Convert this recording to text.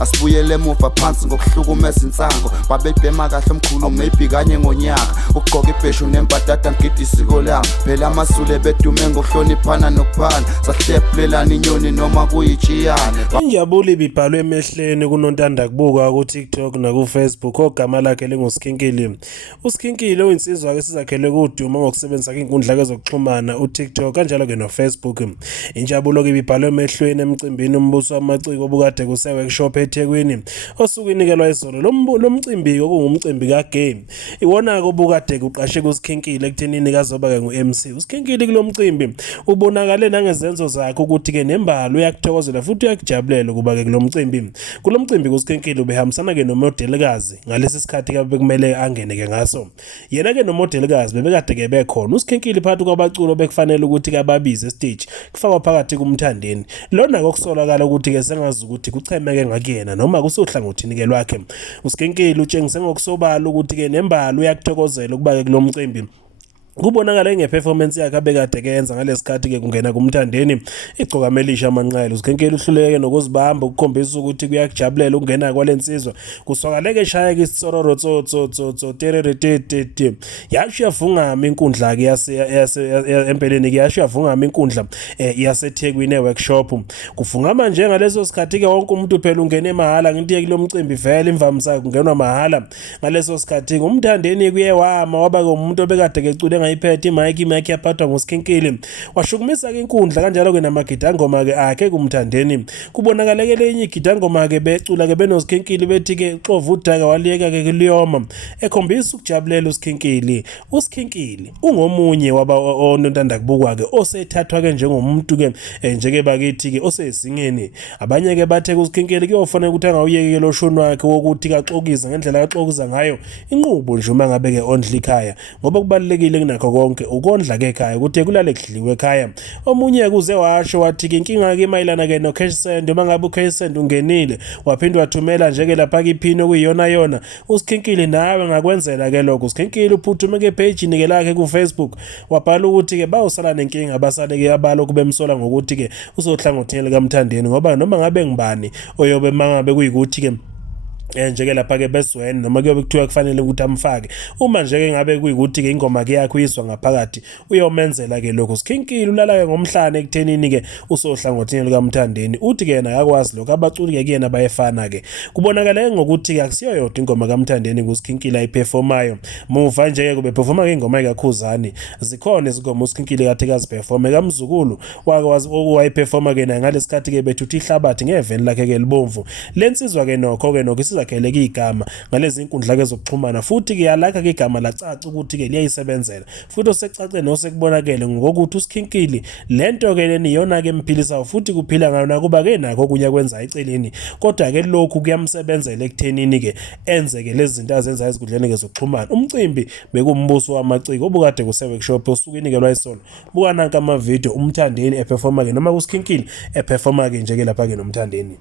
Asibuyele emuva phansi ngokuhlukumeza insango babebhema kahle omkhulu maybe kanye ngonyaka ugqoka ibheshu nembadada ngidi isiko lami phela amasule bedume ngokuhloniphana nokuphana sahlephulelana inyoni noma kuyijiyane. Injabulo ibibhalwe emehlweni kunontanda kubuka ku TikTok na ku Facebook ogama lakhe linguSkinkili. uSkinkili uyinsizwa ke sizakhele kuduma ngokusebenzisa inkundla kezokuxhumana uTikTok kanjalo ke no Facebook. Injabulo ke ibibhalwe emehlweni emcimbini umbuso wamaciko obukade kuse workshop eThekwini osukunikelwa izolo lo mcimbi okungumcimbi kaGame iwona ke obukade kuqashe kuSkinkili ekuthenini kazoba ke ngu-MC. uSkinkili kulo mcimbi ubonakale nangezenzo zakhe ukuthi ke nembalo uyakuthokozela futhi uyakujabulela kuba ke kulo mcimbi kuSkinkili ubehambisana ke nomodelikazi ngalesi sikhathi ke bekumele angene ke ngaso. Yena ke nomodelikazi bebekade ke bekhona uSkinkili phakathi kwabaculo bekufanele ukuthi ke ababize stage kufakwa phakathi kumthandeni lona kokusolakala ukuthi ke sengazi ukuthi kuchemeke ngakuyena noma kusohlangothini ke lwakhe. uSkinkili utshengise ngokusobala ukuthi ke nembalo uyakuthokozela ukuba ke kulo mcimbi kubonakala ngeperformance yakhe abekade kenza ngalesikhathi ke kungena kumthandeni igcoka melisha amanqayelo. uSkinkili uhluleke nokuzibamba ukukhombisa ukuthi kuyakujabulela ukungena kwalensizwa kuswakaleke shaya ke isisororo tso tererete yasho yavungama inkundla ke empeleni ke yasho yavungama inkundla yaseThekwini workshop kufungama nje ngaleso sikhathi ke wonke umuntu phela ungene emahala ngithi ke lo mcimbi vele imvamisa kungenwa mahala ngaleso sikhathi umthandeni kuye waba ke umuntu obekade ke iphethe imic yaphathwa nguSkinkili washukumisa ke inkundla kanjalo ke namagidangoma ke akhe kumthandeni kubonakala ke lenye igidangoma ke becula ke benoSkinkili bethi ke xova udaka waliyeka ke kuliyoma ekhombisa ukujabulela uSkinkili ungomunye waba onontanda kubukwa ke osethathwa ke njengomuntu ke njeke bakithi ke osezingeni abanye ke bathe kuSkinkili kuyofanele ukuthi angawuyeke lo shoni wakhe wokuthi kaxokiza ngendlela yaxokiza ngayo inqubo nje uma ngabe ke ondla ikhaya ngoba kubalekile nakho konke ukondla ke ekhaya ukuthi kulale kudliwe ekhaya. Omunye kuze washo wathi ke inkinga ke mayilana ke no cash send uma ngabe ucash send ungenile waphinde wathumela nje ke lapha iphini okuyiyona yona uSkinkili nawe ngakwenzela ke lokho. uSkinkili uphuthume ke page ni ke lakhe ku Facebook wabhala ukuthi ke bawusala nenkinga basale ke abalo kubemsola ngokuthi ke usohlangothini likaMthandeni ngoba noma ngabe ngibani oyobe mangabe kuyikuthi ke njeke lapha ke besweni noma kuyobe kuthiwa kufanele ukuthi amfake uma nje ke ngabe kuyikuthi ke ingoma ke yakho uyizwa ngaphakathi uyomenzela ke lokho. uSkinkili ulala ke ngomhlane ekuthenini ke usohlangothini likaMthandeni uthi ke yena akwazi lokho abaculi ke kuyena bayefana ke kubonakala ngokuthi ke akusiyo yodwa ingoma kaMthandeni kuSkinkili ayiperformayo muva nje ke kube performa ke ingoma kaKhuzani zikhona izingoma uSkinkili kathi kaziperforme kaMzukulu wakwazi ukuwayiperforma ke ngalesikhathi ke bethuthi ihlabathi ngeveni lakhe ke libomvu lensizwa ke nokho sizakheleke igama ngalezi inkundla ke zokuxhumana futhi ke yalakha ke igama lacaca ukuthi ke liyayisebenzela futhi osecace nosekubonakele ngokuthi uSkinkili lento ke leni yona ke emphilisa futhi kuphila ngayo nakuba ke nakho kunya kwenza eceleni kodwa ke lokhu kuyamsebenzela ekuthenini ke enze ke lezi zinto azenza ezikudleni ke zokuxhumana. Umcimbi bekumbuso wamaciko obukade kuse workshop osukunikelwa isolo buka nanka ama video umthandeni eperforma ke noma kuSkinkili eperforma ke nje ke lapha ke nomthandeni.